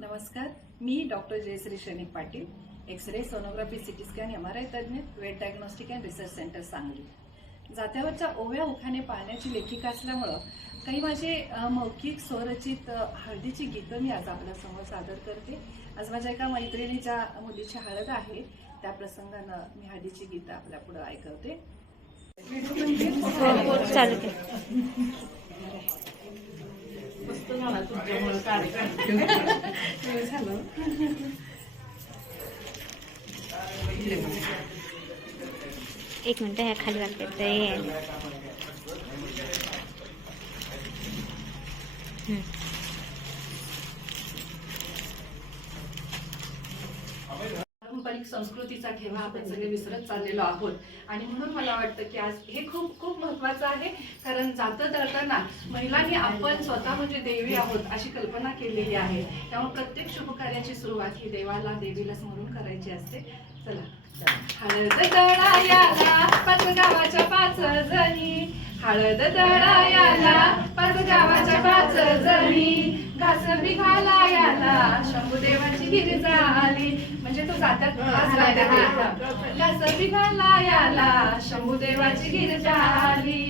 नमस्कार मी doctor Jayashree Shrenik Patil X ray sonography CT scan M R I तज्ज्ञ vet diagnostic and research centre Sangli. जात्यावरच्या ओव्या उखाने पाहण्याची लेखिका असल्यामुळं काही माझे मौखिक स्वरचित हळदीची गीतं मी आज आपल्यासमोर सादर करते. आज माझ्या एका मैत्रिणीच्या मुलीची हळद आहे. त्या प्रसंगानं मी हळदीची गीतं आपल्या पुढे ऐकवते. हो, हो, एक मिनटं ह्या खाली वाटते ते संस्कृतीचा ठेवा आपण सगळे विसरत चाललेलो आहोत. आणि म्हणून मला वाटतं की आज हे खूप खूप महत्वाचं आहे कारण जातं जाताना महिलांनी आपण स्वतः म्हणजे देवी आहोत अशी कल्पना केलेली आहे. त्यामुळे प्रत्येक शुभ कार्याची सुरुवात ही देवाला देवीला स्मरून करायची असते. चला. हळद गावाच्या पाच जणी. हळद दळायाला पाच गावाच्या पाच जणी घास घालायाला शंभूदेवाची गिरिजा आली म्हणजे तो जात्यात घास घालायाला शंभूदेवाची गिरिजा आली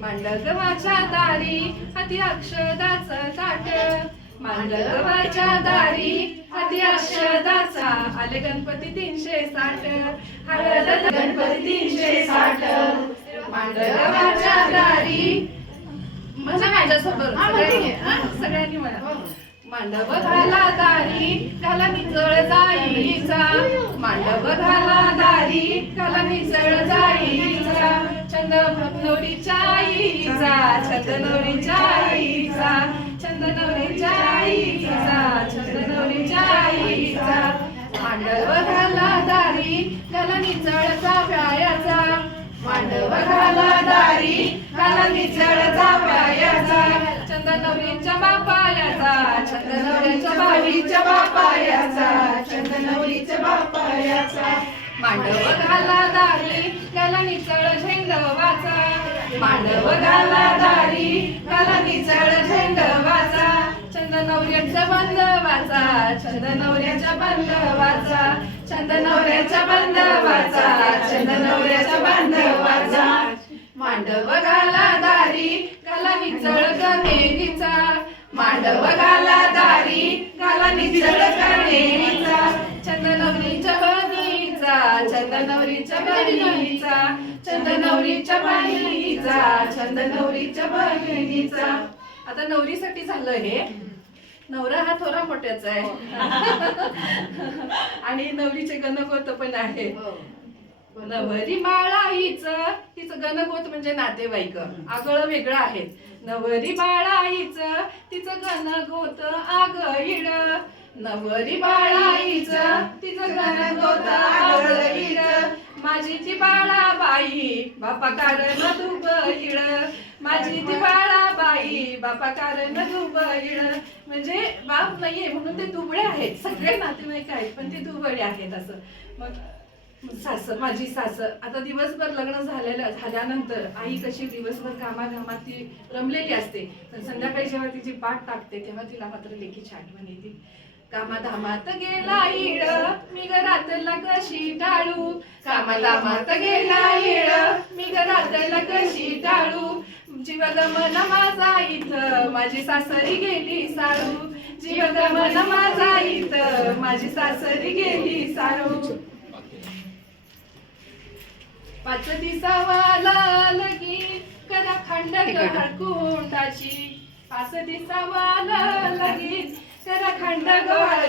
मांडगवाच्या दारी हाती अक्षदाच ताट. मांडगवाच्या दारी हाती अक्षदाचा आले गणपती तीनशे साठ. हळद गणपती तीनशे साठ. मांडगवाच्या दारी. म्हणजे माझ्यासोबत सगळ्यांनी. म्हणा. मांडव घाला दारी घाला निचळ जाईचा. मांडव घाला दारी घाला निचळ जाईचा. चंद नवरीच्या आईचा. छंद नवरीच्या आईचा. छंद नवरीच्या आईचा. छंद नवरीच्या आईचा. मांडव घाला दारी घाला निचळ जाव्याचा मांडव घाला दारी घाला निचळ जाव्याचा छंद नवरीच्या बापायाचा छंद नवरीच्या भावीच्या बापायाचा छंद नवरीच्या बापायाचा. मांडव घाला दारी घाला निचळ झेंडवाचा. मांडव घाला दारी घाला निचळ झेंड नवऱ्याच्या बंधवाचा छंद नवऱ्याच्या बंधवाचा छंद नवऱ्याच्या बंधवाचा छंद नवऱ्याच्या बंधवाचा. मांडव घाला दारी घाला निचळ कनेरीचा मांडव घाला दारी घाला निचळ कनेरीचा छंद नवरीच्या बहिणीचा छंद नवरीच्या बहिणीचा. छंद नवरीच्या बहिणीचा छंद नवरीच्या बहिणीचा. आता नवरीसाठी झालं हे. नवरा हा थोडा मोठ्याचा आहे. आणि नवरीचे गणगोत पण आहे नवरी माळा हिच तिचं गणगोत म्हणजे नातेवाईक. आगळ वेगळं आहे नवरी बाळा हिच तिचं गणगोत आगळीड. नवरी बाळा हिच तिचं गणगोत आगळीड. माझी ती बाळा बाई बापा कारण इळ माझी ती बाळा बाई बापा कारण दुबईड म्हणजे बाप नाहीये म्हणून ते दुबळे आहेत. सगळे नातेवाईक आहेत पण ते दुबळे आहेत असं. मग सास माझी सास आता दिवसभर लग्न झालेलं झाल्यानंतर आई कशी दिवसभर कामाघामात ती रमलेली असते पण संध्याकाळी जेव्हा तिची पाठ टाकते तेव्हा तिला मात्र लेखीची आठवण येते. कामाधामात गेला इड मी घरातला कशी टाळू? कामाधामात गेला इड मी घरातला कशी टाळू? जीव गमन माझा इथं माझी सासरी गेली साळू. जीव गमन माझा इथं माझी सासरी गेली साळू. पाच दिसावाला लगी करा खंड कुंडाची पाच दिसावाला लगी खंड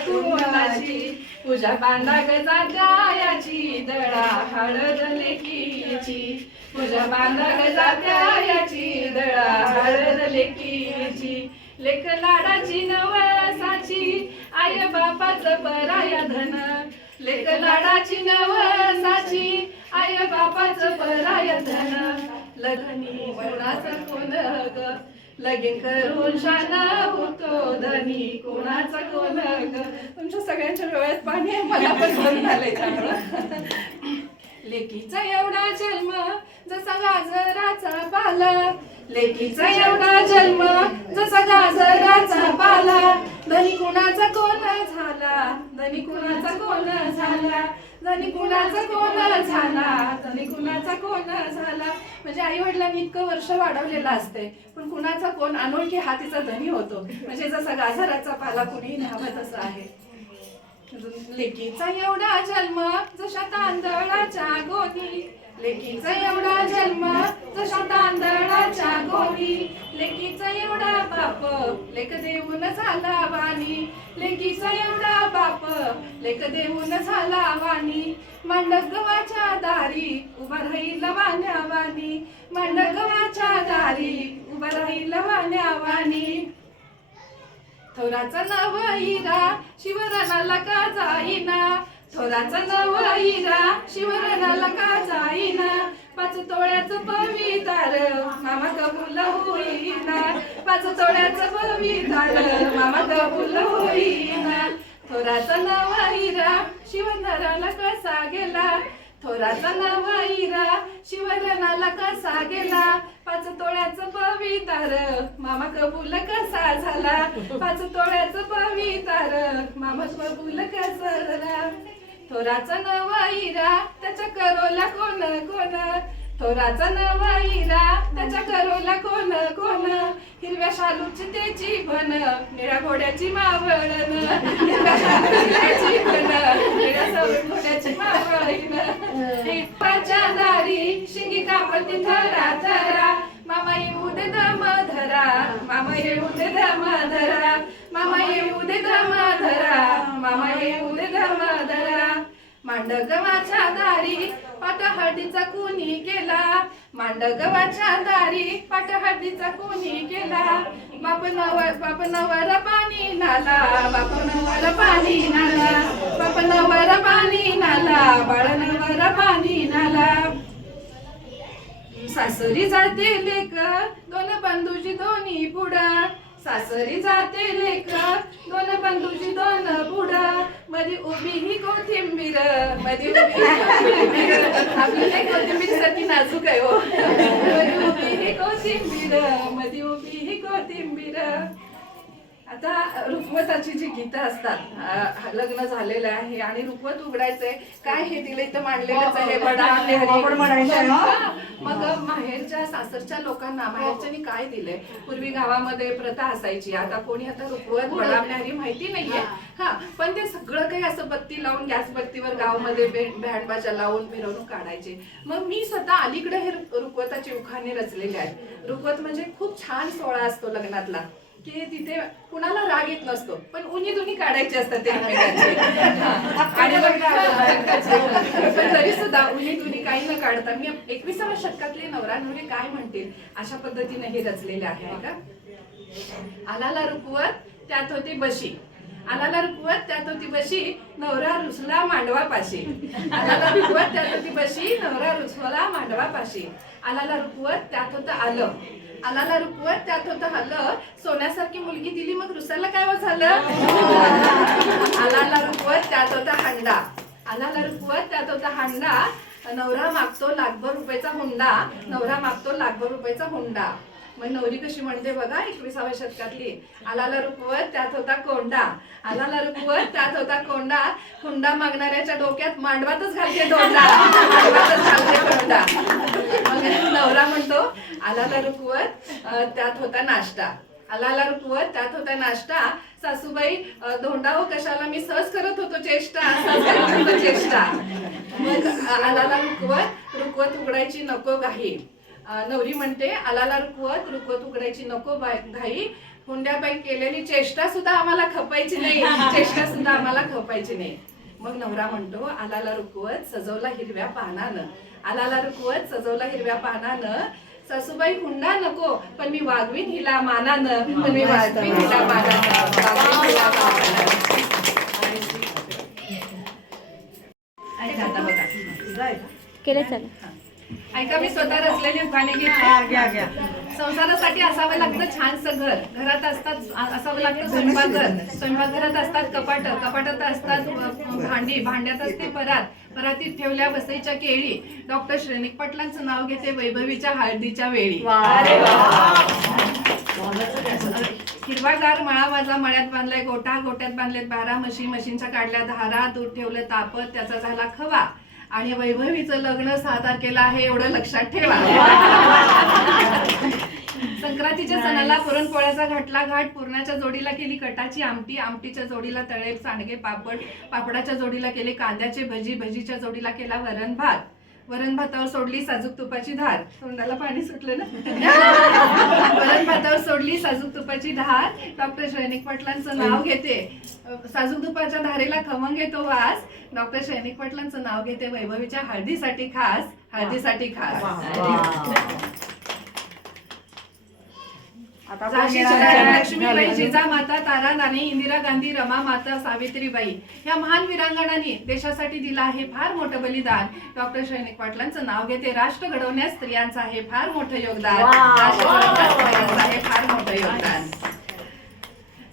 कुंडाची पूजा बांधा गजा जायाची दळा हळद लेकीची. पूजा बांधा गजा जायाची दळा हळद लेकीची. लेख लाडाची नवसाची आय बापाचं पराया धन. लेख लाडाची नवसाची आय बापाचं पराय धन. लग्नी कोणाचं कोण ग लगीन करून शाना होतो धनी कोणाचा कोण तुमच्या सगळ्यांच्या डोळ्यात पाणी आहे मला पण भरून आलंय त्यामुळं. लेकीचा एवढा जन्म जसा गाजराचा पाला. लेकीचा एवढा जन्म जसा गाजराचा पाला. धनी कुणाचा कोण झाला? धनी कुणाचा कोण झाला? धनी कुणाचा कोण झाला? धनी कुणाचा कोण झाला? म्हणजे आई वडिलांनी इतकं वर्ष वाढवलेलं असते पण कुणाचा कोण? अनोळखी हा तिचा धनी होतो. म्हणजे जसा गाजराचा पाला कुणीही न्यावं तसा आहे. लेकीचा एवढा जन्म जशा तांदळाच्या गोदी. लेकीचा एवढा जन्म जशा तांदळाच्या गोदी. लेकीचा एवढा बाप लेक देऊन झाला वाणी. लेकीचा एवढा बाप लेक देऊन झाला वाणी. मांडगवाच्या दारी उभा राहील वाण्या वाणी मांडगवाच्या दारी उभा राहील वाण्या वाणी थोराचं नाव हिरा शिवरानाला का जाईना? थोराचं नाव हिरा शिवरानाला का जाईना? पाच तोळ्याचं पवितार मामा कबूल होईना. पाच तोळ्याचं पवितार मामा कबूल होईना. थोराचं नाव हिरा शिवधराला कसा गेला? थोराचा नाव हिरा शिवरणाला कसा गेला? पाच तोळ्याचं पवितार मामा कबूल कसा झाला. पाच तोळ्याचं पवितार मामा कबूल कसा झाला थोराचा नवा हिरा त्याच्या करोला कोण कोण? थोराचा नवा हिरा त्याच्या करोला कोण कोण? हिरव्या शालूची त्याची पण निळ्या घोड्याची मावळण. हिरव्या शालूची त्याची निळ्या घोड्याची मावळण. पाच्या दारी शिंगी कापती थरा थरा. मामा येऊ दे दम धरा मामा येऊ दे दम धरा मामा येऊ दे दम धरा मामा येऊ दे दम धरा मांडगवाच्या दारी पाटहाटीचा कोणी केला? मांडगवाच्या दारी पाटहाटीचा कोणी केला? बाप नवर बाप नवर पाणी नाला बाप नवर पाणी नाला. बाप नवर पाणी नाला बाळ नवर पाणी नाला. सासरी जाते लेक दोन बंधूची दोन्ही बुडा सासरी जाते लेक दोन बंधूची दोन बुडा मधी उभी ही कोथिंबीर मधी उभी आपली नाही कोथिंबीरसाठी नाजूक आहे हो. मधी उभी ही कोथिंबीर मधी उभी ही कोथिंबीर. आता रुखवताची जी गीतं असतात लग्न झालेलं आहे आणि रुखवत उघडायचंय काय हे दिले इथं मांडलेलंच आहे बडा मेहरी. हा, मग माहेरच्या सासरच्या लोकांना माहेरच्यानी काय दिलंय? पूर्वी गावामध्ये प्रथा असायची आता कोणी आता रुखवत बडा मेहरी माहिती नाहीये. हा. पण ते सगळं काही असं बत्ती लावून गॅस बत्तीवर गावामध्ये बँड बाजा लावून मिरवणूक काढायचे. मग मी स्वतः अलीकडे हे रुखवताची उखाणे रचलेले आहेत. रुखवत म्हणजे खूप छान सोहळा असतो लग्नातला. की तिथे कुणाला राग येत नसतो पण उन्ही दुनी काढायचे असतात ते. आणि तरी सुद्धा उन्ही दुनी काही न काढता मी एकविसाव्या शतकातले नवरा नवरे काय म्हणतील अशा पद्धतीने हे रचलेले आहे का? आलाला रुकवत त्यात होती बशी. आलाला रुकवत त्यात होती बशी नवरा रुसला मांडवा पाशी आलाला रुकवत त्यात होती बशी नवरा रुसला मांडवा पाशी आलाला रुकवत त्यात होतं आलं. आलाला रुकवत त्यात होतं आलं सोन्यासारखी मुलगी दिली मग रुसाला काय झालं? आलाला रुकवत त्यात होता हंडा. आलाला रुकवत त्यात होता हंडा. नवरा मागतो लाखभर रुपयाचा हुंडा. नवरा मागतो लाखभर रुपयाचा हुंडा. मग नवरी कशी म्हणते बघा एकविसाव्या शतकातली. आलाला रुपवत त्यात होता कोंडा. आलाला रुपवत त्यात होता कोंडा. हुंडा मागणाऱ्याच्या डोक्यात मांडवातच घालते डोंडा मांडवातच घालते कोंडा मग नवरा म्हणतो आलाला रुपवत त्यात होता नाश्ता. आलाला रुपवत त्यात होता नाश्ता. सासूबाई धोंडा हो कशाला मी सहज करत होतो चेष्टा? करत होतो चेष्टा. मग आलाला रुकवत रुकवत उघडायची नको घाई नवरी म्हणते आलाला रुकवत रुकवत उघडायची नको बाय- घाई. हुंड्याबाई केलेली चेष्टा सुद्धा आम्हाला खपायची नाही. चेष्टा सुद्धा आम्हाला खपायची नाही. मग नवरा म्हणतो आलाला रुकवत सजवला हिरव्या पानानं. आलाला रुकवत सजवला हिरव्या पानानं. सासूबाई हुंडा नको पण मी वागवीन हिला मानानं. पण मी वागवीन हिला मानानं. केलं चालेल. ऐका मी स्वतः रचलेली गाणी. संसारासाठी असावं लागतं छानसं घर. घरात असतात असावं लागतं स्वयंपाकघर स्वयंपाकघरात असतात कपाट. कपाटात असतात भांडी. भांड्यात असते परात. परातीत ठेवल्या बसायच्या केळी. डॉक्टर श्रेनिक पाटलांचं नाव घेते वैभवीच्या हळदीच्या वेळी. हिरवागार मळा माझा मळ्यात बांधलाय गोठा. गोट्यात बांधलेत बारा म्हशी म्हशींच्या काढल्या धारा. दूध ठेवलं तापत. त्याचा झाला खवा. आणि वैभवीचं लग्न सहा तारखेला आहे एवढं लक्षात ठेवा. संक्रांतीच्या सणाला पुरणपोळ्याचा घाटला घाट पुरणाच्या जोडीला केली कटाची आमटी आमटीच्या जोडीला तळे सांडगे पापड पापडाच्या जोडीला केले कांद्याचे भजी भजीच्या जोडीला केला वरण भात. वरण भातावर सोडली साजूक तुपाची धार. तोंडाला पाणी सुटलं ना? वरण भातावर सोडली साजूक तुपाची धार. डॉक्टर सैनिक पाटलांचं नाव घेते. साजूक तुपाच्या धारेला खमंग येतो वास. डॉक्टर सैनिक पाटलांचं नाव घेते वैभवीच्या हळदीसाठी खास. हळदीसाठी खास. लक्ष्मीबाई जिजामाता तारा इंदिरा गांधी रमा माता सावित्रीबाई या महान वीरांगणांनी देशासाठी दिलं आहे फार मोठं बलिदान. डॉक्टर सैनिक पाटलांचं नाव घेते. राष्ट्र घडवण्यास स्त्रियांचं आहे फार मोठं योगदान. राष्ट्र आहे फार मोठं योगदान.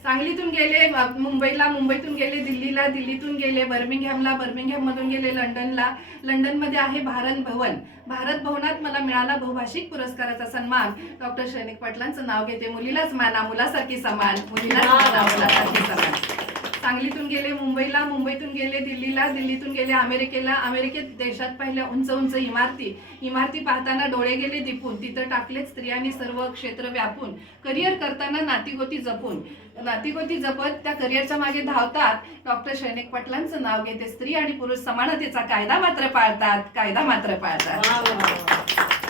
सांगलीतून गेले मुंबईला मुंबईतून गेले दिल्लीला दिल्लीतून गेले बर्मिंगहॅमला बर्मिंगहॅम मधून गेले लंडनला. लंडनमध्ये आहे भारत भवन. भारत भवनात मला मिळाला बहुभाषिक पुरस्काराचा सन्मान. डॉक्टर शैनिक पाटलांचं नाव घेते मुलीलाच माना मुलासारखी समान. मुलीलाच माना मुलासारखी समान. सांगलीतून गेले मुंबईला मुंबईतून गेले दिल्लीला दिल्लीतून गेले अमेरिकेला. अमेरिकेत देशात पहिल्या उंच उंच इमारती. इमारती पाहताना डोळे गेले दिपून. तिथं टाकलेत स्त्रियांनी सर्व क्षेत्र व्यापून. करिअर करताना नातीगोती जपून. नातीगोती जपत त्या करिअरच्या मागे धावतात. डॉक्टर शैनिक पटलांचं नाव घेते. स्त्री आणि पुरुष समानतेचा कायदा मात्र पाळतात. कायदा मात्र पाळतात.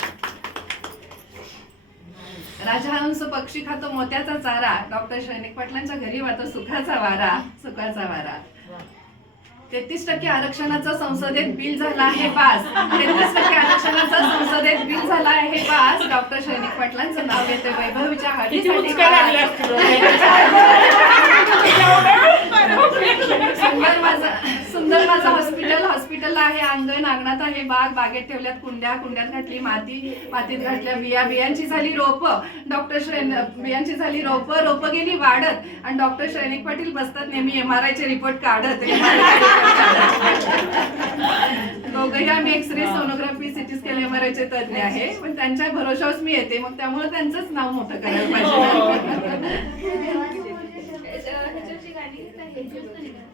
राजहंस पक्षी खातो मोत्याचा चारा. डॉक्टर सैनिक पाटलांच्या घरी वाहतो सुखाचा वारा सुखाचा वारा. तेहतीस टक्के आरक्षणाचा संसदेत बिल झाला आहे पास. तेहतीस टक्के आरक्षणाचा संसदेत बिल झाला आहे पास. डॉक्टर सैनिक पाटलांचं नाव घेते वैभवीच्या हळदीसाठी सुंदर माझा सुंदर माझं हॉस्पिटल हॉस्पिटल आहे अंगण अंगणात आहे बाग बागेत ठेवल्यात कुंड्या कुंड्यात घातली माती मातीत घातल्या बिया बियांची झाली रोप. डॉक्टर श्रेन बियांची झाली रोप रोप गेली वाढत. आणि डॉक्टर श्रेनिक पाटील बसतात नेहमी एम आर चे रिपोर्ट काढत. दोघंही आम्ही X ray sonography CT scan M R चे तज्ञ आहे. पण त्यांच्या भरोशावर मी येते. मग त्यामुळे त्यांचंच नाव मोठं करायला पाहिजे. हा,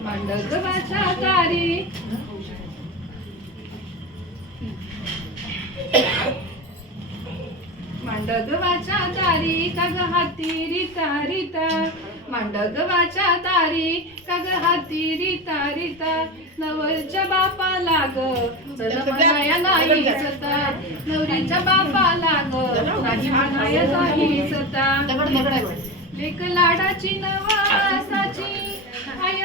मांडगवाच्या दारी मांडगवाच्या दारी का ग हाती रिता रिता मांडगवाच्या दारी का ग हाती रिता रिता नवरच्या बापाला ग चल म्हणाया नाही सता. नवरीच्या बापाला ग नाही म्हणाया नाही सता. लेक लाडाची नवासाची आय.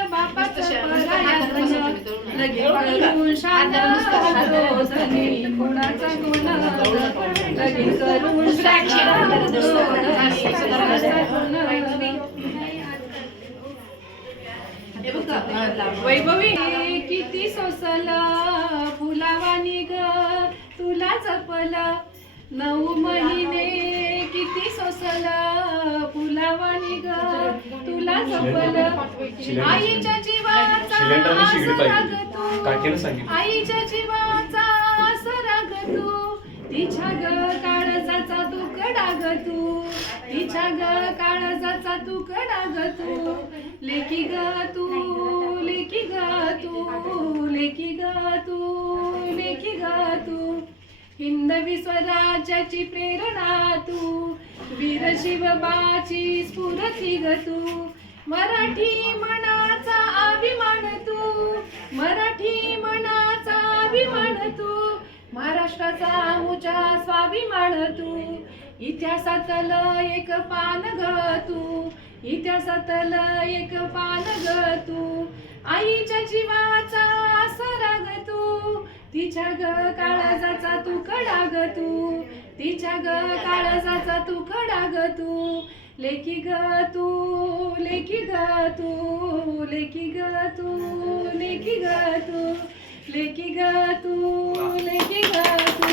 हे बघा, वैभवी किती सोसल फुलावानी ग तुला जपल नऊ महिने किती सोसल फुलावानी ग तुला जपल आईच्या जीवाचा आसरा. ग तू. आईच्या जीवाचा आसरा ग तू तिच्या ग काळजाचा तुकडा ग तू तिच्या ग काळजाचा तुकडा ग तू लेकी ग तू लेकी ग तू लेकी ग तू लेकी ग तू. हिंदवी स्वराज्याची प्रेरणा तू. वीर शिवबाची स्फुरती ग तू. मराठी मनाचा अभिमान तू. मराठी मनाचा अभिमान तू. महाराष्ट्राचा मुचा स्वाभिमान तू. इतिहासातलं एक पान ग तू. इतिहासातला एक पान ग तू. आईच्या जीवाचा आसरा ग तू. तिच्या ग काळजाचा तू कडा ग तू. तिच्या ग काळजाचा तू. कडा ग तू लेखी ग तू. लेखी ग तू लेखी ग तू. लेखी ग तू लेखी ग तू.